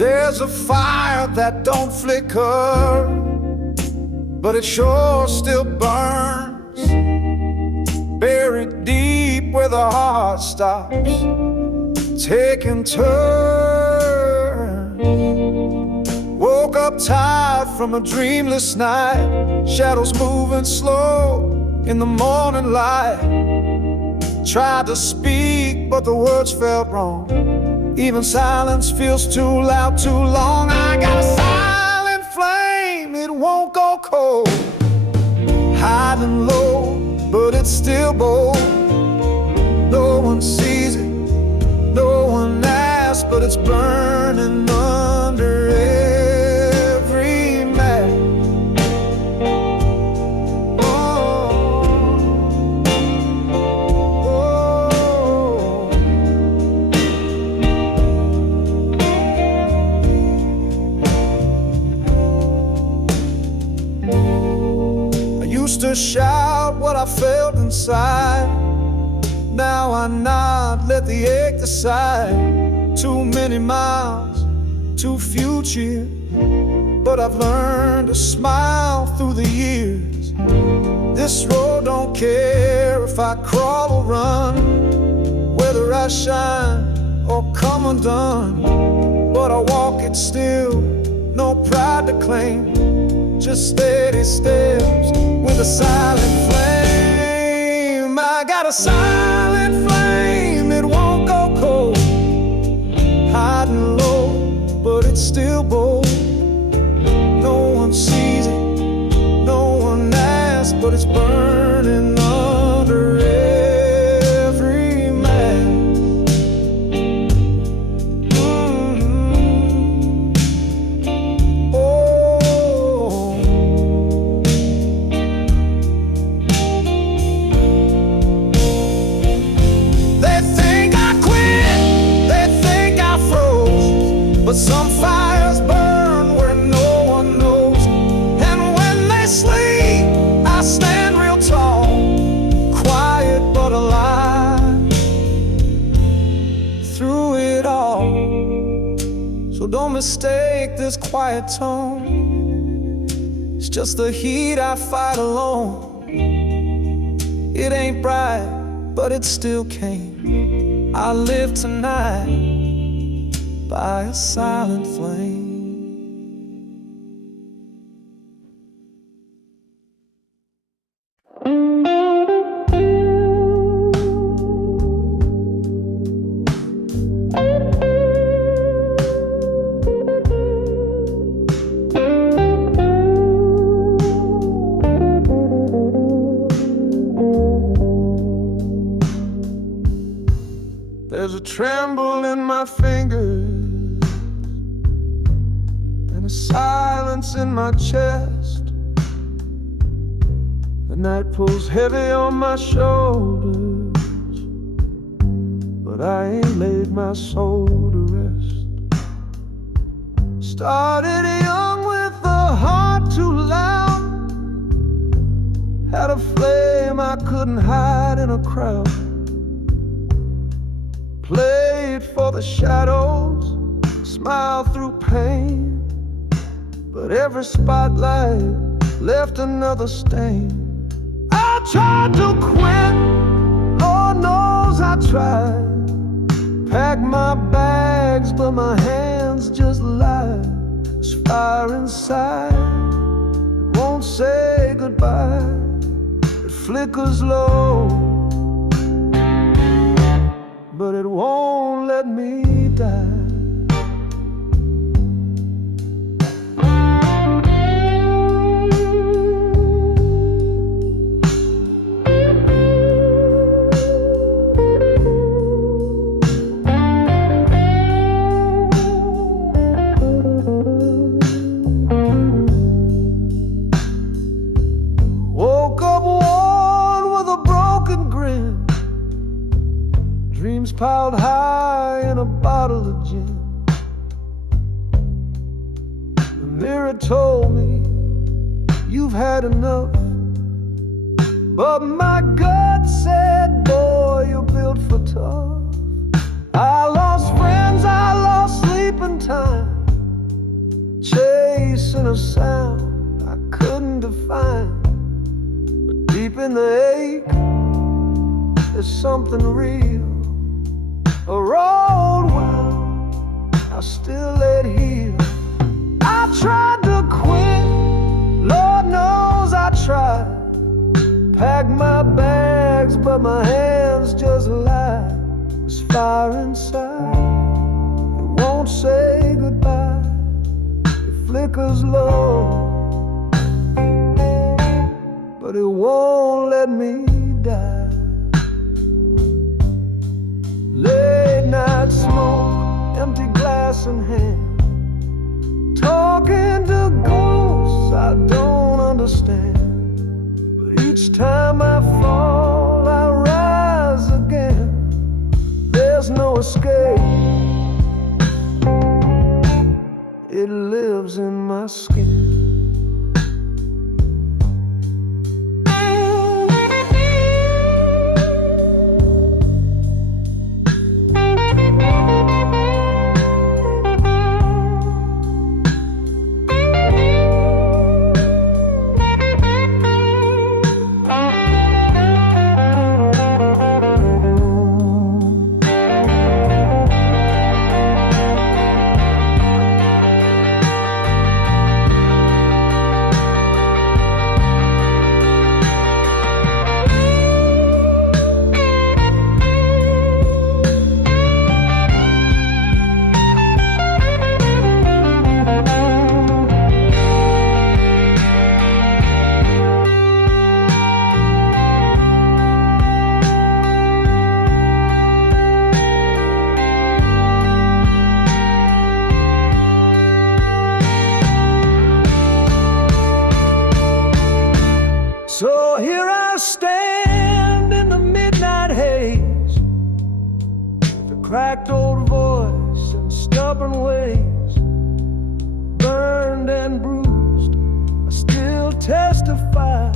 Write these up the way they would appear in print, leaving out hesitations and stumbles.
There's a fire that don't flicker, but it sure still burns, buried deep where the heart stops, taking turns. Woke up tired from a dreamless night, shadows moving slow in the morning light. Tried to speak, but the words felt wrong. Even silence feels too loud, too long. I got a silent flame, it won't go cold, hiding low, but it's still bold. No one sees it, no one asks, but it's burning under every mat. Used to shout what I felt inside. Now I nod, let the ache decide. Too many miles, too few cheers, but I've learned to smile through the years. This road don't care if I crawl or run, whether I shine or come undone. But I walk it still, no pride to claim, just steady steps with a silent flame. I got a silent flame, it won't go cold, hiding low, but it's still bold. No one sees it, no one asks, but it's burning under every man. But some fires burn where no one knows, and when they sleep, I stand real tall, quiet but alive through it all. So don't mistake this quiet tone, it's just the heat I fight alone. It ain't bright, but it still came. I live tonight by a silent flame. There's a tremble in my fingers, silence in my chest. The night pulls heavy on my shoulders, but I ain't laid my soul to rest. Started young with a heart too loud, had a flame I couldn't hide in a crowd. Played for the shadows, smiled through pain, but every spotlight left another stain. I tried to quit, Lord knows I tried. Packed my bags, but my hands just lied. There's fire inside, it won't say goodbye. It flickers low, but it won't let me die. Dreams piled high in a bottle of gin. The mirror told me, you've had enough. But my gut said, boy, you're built for tough. I lost friends, I lost sleeping time. something real. A road well, I still let heal. I tried to quit, Lord knows I tried. Pack my bags, but my hands just lie. There's fire inside, it won't say goodbye. It flickers low, but it won't let me die. Late night smoke, empty glass in hand, talking to ghosts I don't understand. But each time I fall, I rise again. There's no escape, it lives in my skin. So here I stand in the midnight haze, the cracked old voice and stubborn ways, burned and bruised, I still testify.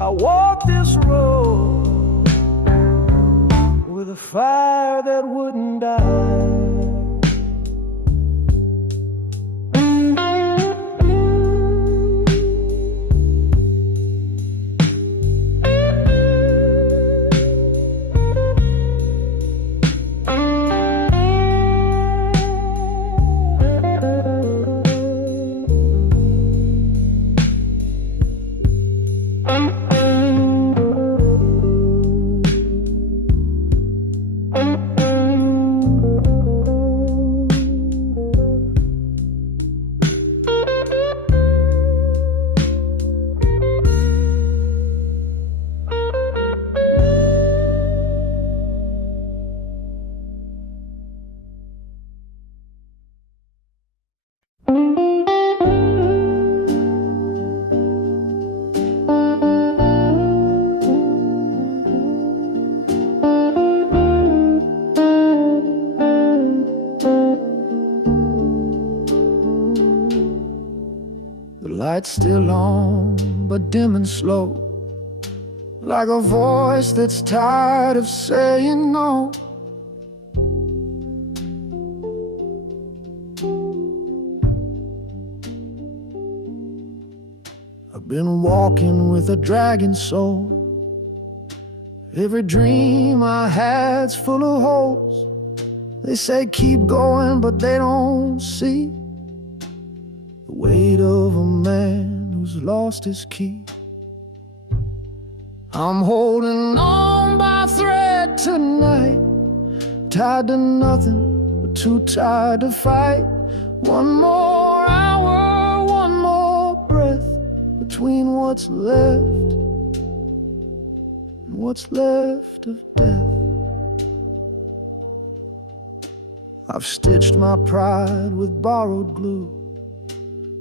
I walk this road with a fire that wouldn't die. Lights still on, but dim and slow, like a voice that's tired of saying no. I've been walking with a dragon soul. Every dream I had's full of holes. They say keep going, but they don't see the weight of a man who's lost his key. I'm holding on by a thread tonight, tied to nothing but too tired to fight. One more hour, one more breath between what's left and what's left of death. I've stitched my pride with borrowed glue,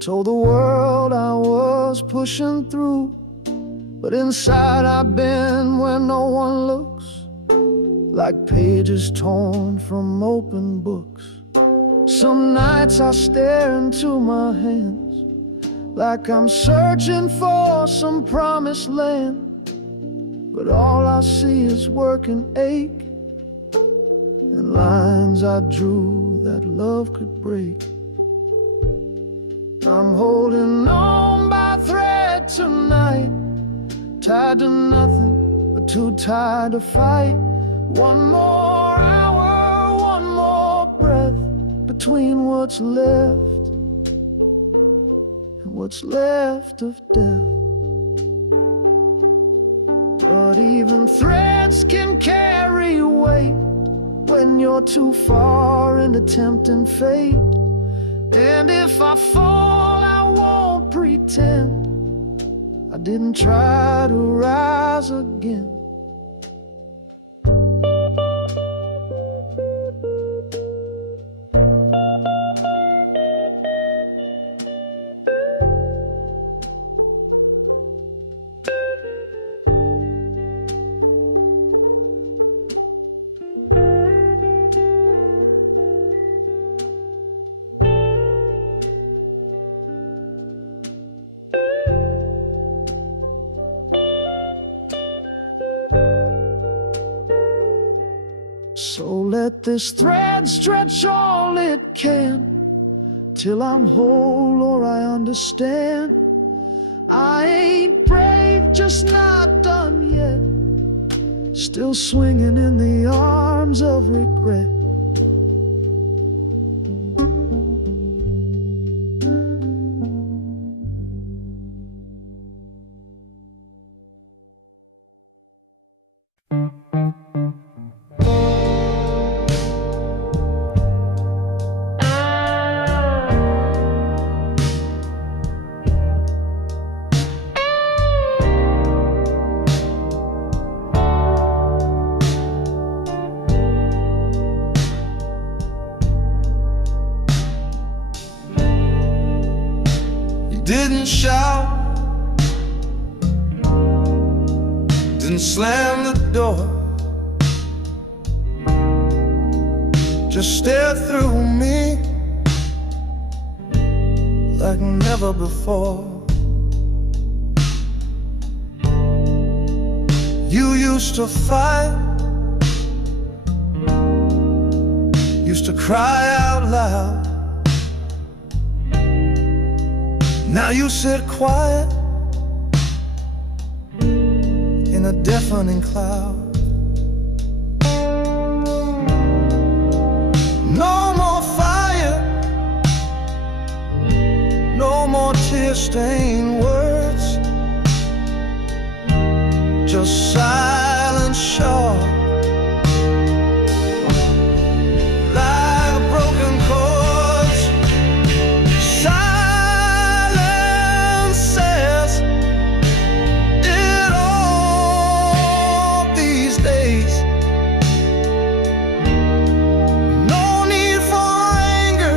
told the world I was pushing through, but inside I've been where no one looks, like pages torn from open books. Some nights I stare into my hands, like I'm searching for some promised land, but all I see is work and ache, and lines I drew that love could break. I'm holding on by a thread tonight, tied to nothing but too tired to fight. One more hour, one more breath between what's left and what's left of death. But even threads can carry weight when you're too far into tempting fate. And if I fall, I won't pretend I didn't try to rise again. So let this thread stretch all it can till I'm whole or I understand. I ain't brave, just not done yet, still swinging in the arms of regret. Didn't shout, didn't slam the door, just stared through me like never before. You used to fight, used to cry out loud. Now you sit quiet in a deafening cloud. No more fire, no more tear-stained words, just silence sharp like broken chords. Silence says it all these days. No need for anger,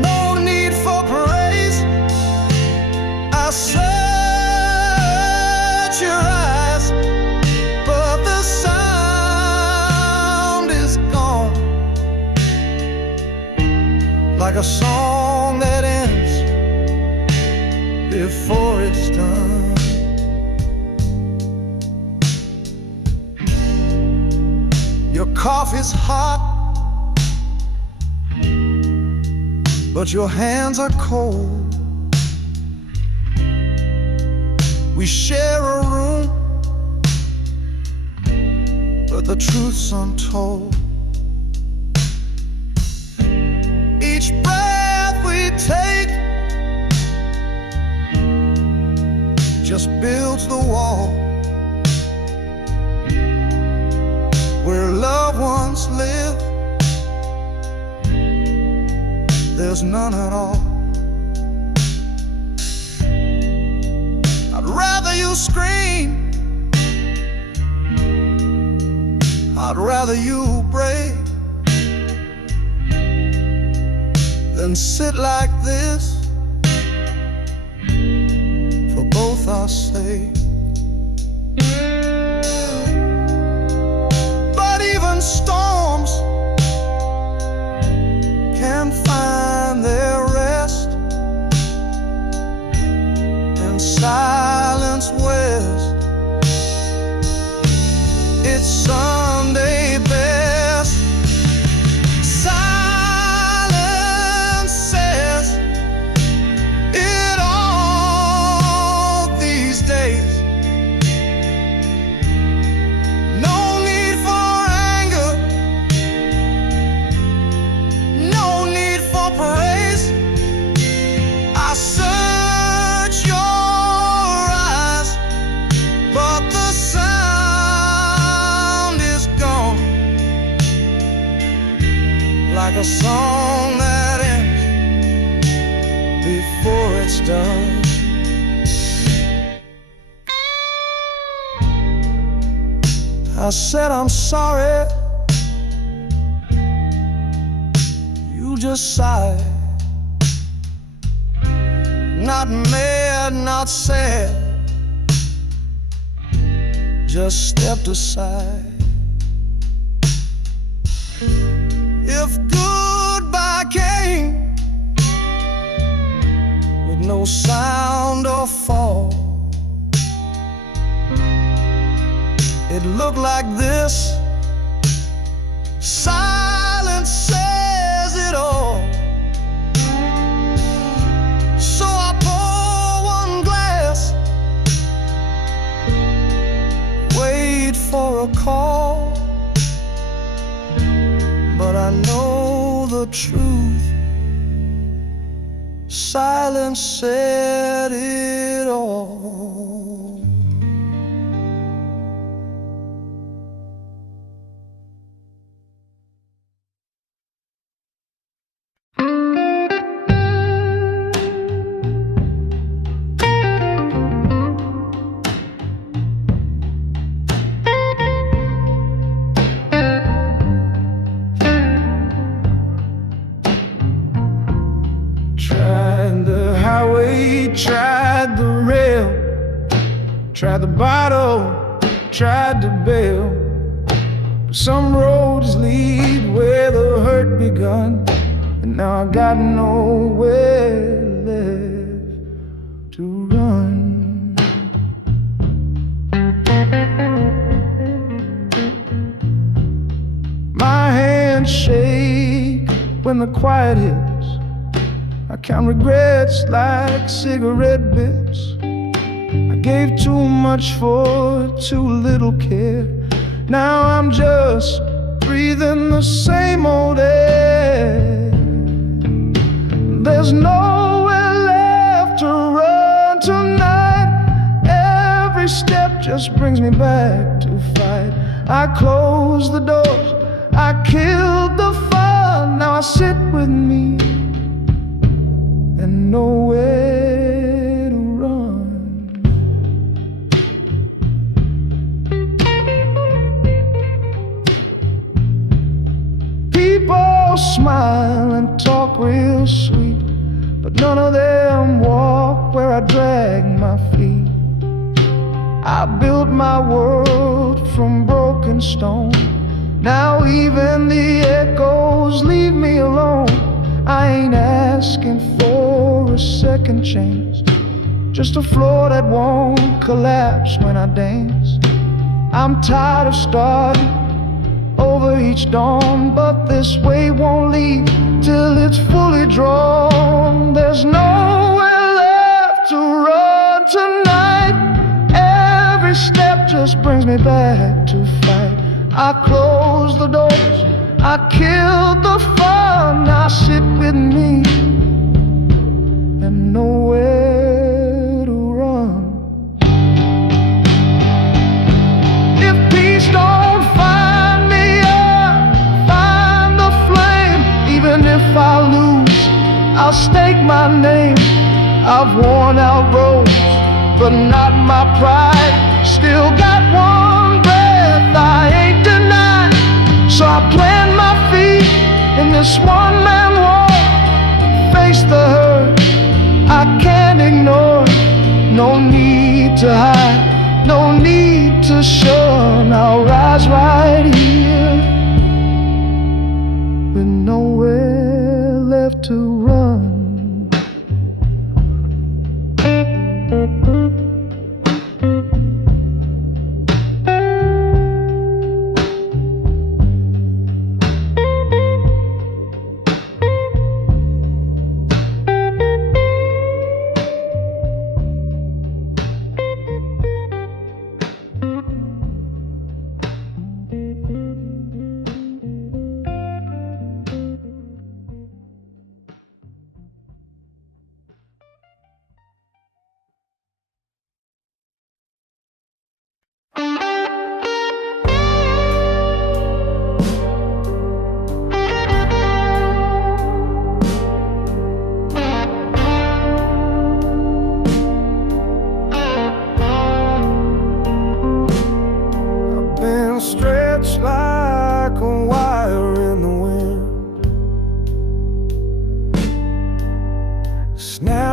no need for praise. I search your eyes, but the sound is gone, like a song that ends before it's done. Your coffee's hot, but your hands are cold. We share a room, but the truth's untold. Each breath we take just builds the wall where loved ones live. There's none at all. I'd rather you scream, I'd rather you break than sit like this for both our sake. But even storms can find their rest, and silence wears its Sunday best. Silence says it all these days. like a song that ends before it's done. I said I'm sorry, you just sighed. Not mad, not sad, just stepped aside. If goodbye came with no sound or fall, it looked like this. Silence says it all. So I pour one glass, wait for a call, but I know the truth. Silence said it all. Tried the highway, tried the rail, tried the bottle, tried to bail. But some roads lead where the hurt begun, and now I got nowhere left to run. My hands shake when the quiet hits. I count regrets like cigarette bits. I gave too much for too little care. Now I'm just breathing the same old air. There's nowhere left to run tonight. Every step just brings me back to fight. I closed the doors, I killed the fun. Now I sit with me and nowhere to run. People smile and talk real sweet, but none of them walk where I drag my feet. I built my world from broken stone. Now even the echoes leave me alone. I ain't asking for a second chance, just a floor that won't collapse when I dance. I'm tired of starting over each dawn, but this wave won't leave till it's fully drawn. There's nowhere left to run tonight. Every step just brings me back to fight. I closed the doors, I killed the fun. Now sit with me and nowhere to run. If peace don't find me, I'll find the flame. Even if I lose, I'll stake my name. I've worn out roads, but not my pride. Still got one breath I ain't denied. So I plant my feet in this one-man war. Face the hurt I can't ignore. No need to hide, no need to shun. I'll rise right here with nowhere left to run.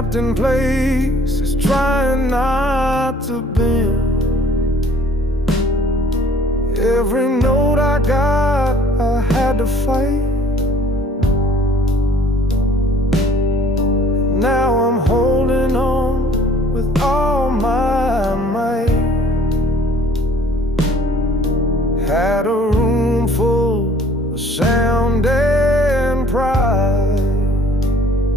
trapped in places, trying not to bend. Every note I got, I had to fight. Now I'm holding on with all my might. Had a room full of sound and pride,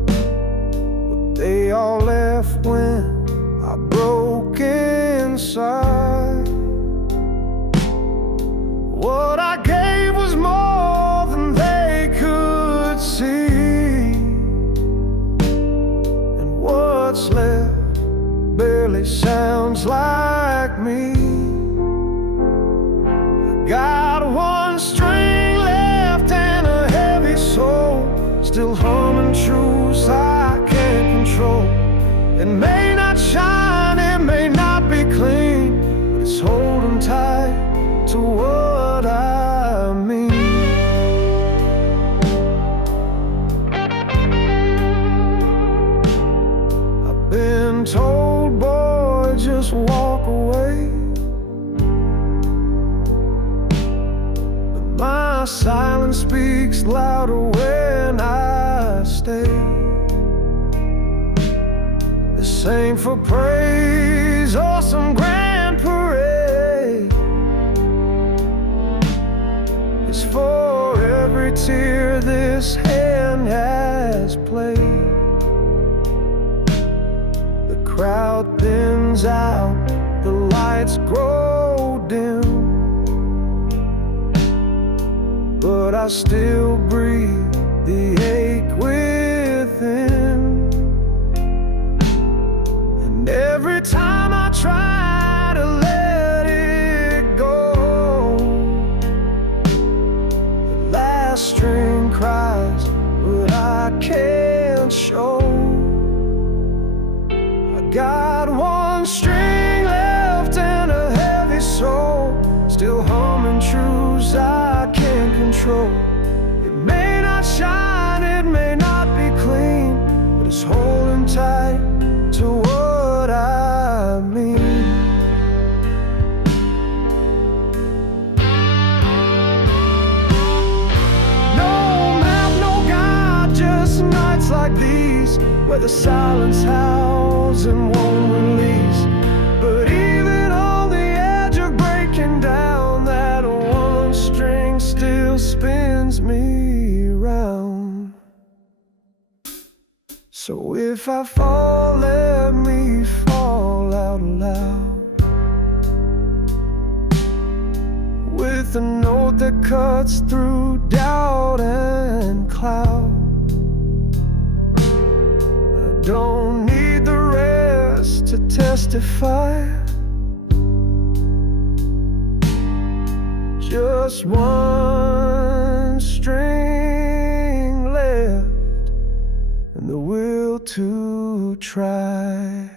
but they all left when I broke inside. What I gave was more than they could see, and what's left barely sounds like me. I got one string left and a heavy soul, still humming truths I can't control. It may not shine, it may not be clean, but it's holding tight to what I mean. I've been told, boy, just walk away, but my silence speaks louder when I stay. This ain't for praise or some grand parade. It's for every tear this hand has played. The crowd thins out, the lights grow dim, but I still breathe the ache within. And every time I try to let it go, the last string cries, but I can't show. I got one string left and a heavy soul, still humming truths I can't control. It may not shine, it may not be clean, but it's holding tight to what I mean. No map, no guide, just nights like these, where the silence howls and won't release. But even on the edge of breaking down, that one string still spins me round. So if I fall, let me fall out loud, with a note that cuts through doubt and cloud. I don't need the rest to testify, just one string left and the will to try.